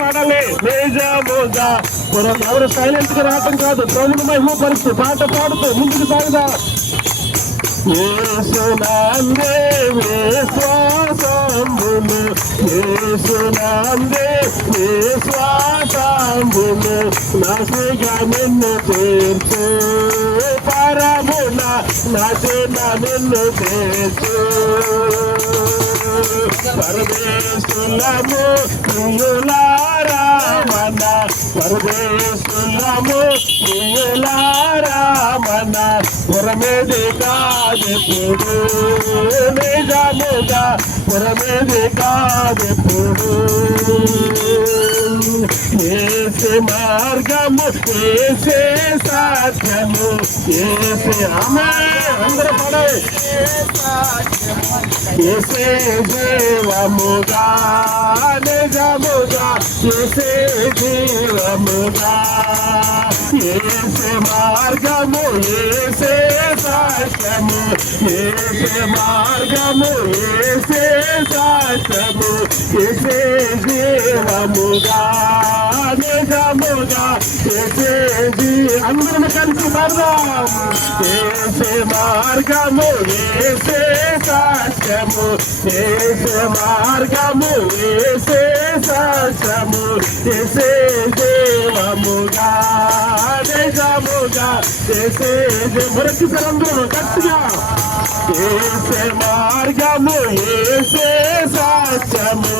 పాడాలి నిజముగా మనం ఎవరు సైలెంట్గా రావటం కాదు ప్రభుని మహిమ పరుస్తూ పాట పాడుతూ ముందుకు సాగుదా. యేసునందే విశ్వాసంబులు యేసునందే విశ్వాసంబులు నసిగా నిన్ను తీర్చు పరమున నసిన నిన్ను తీర్చు. పరదేశులము ప్రియులారామన పరదేశులము ప్రియులారామన పురమేది కాదెప్పుడు నిజముగా పురమేది కాదెప్పుడు ఏసే మార్గము ఏసే సాధ్యము ఏసే అమ్మ అందరూ పడే. సాధ్యము ఏసే జీవముగా నిజముగా ఏసే జీవముగా. ఏసే మార్గము ఏసే సాక్ష్యము ఏసే మార్గము ఏసే సాక్ష్యము ఏసే జీవముగా నిజముగా ఏసే జీ అందరం కలిసి పాడదాం. ఏసే మార్గము ఏసే సాక్ష్యము ఏసే మార్గము ఏసే సాక్ష్యము ఏసే దేవముగా దేశముగా ఏసే మరొక గట్టిగా. ఏసే మార్గము ఏసే సాక్ష్యము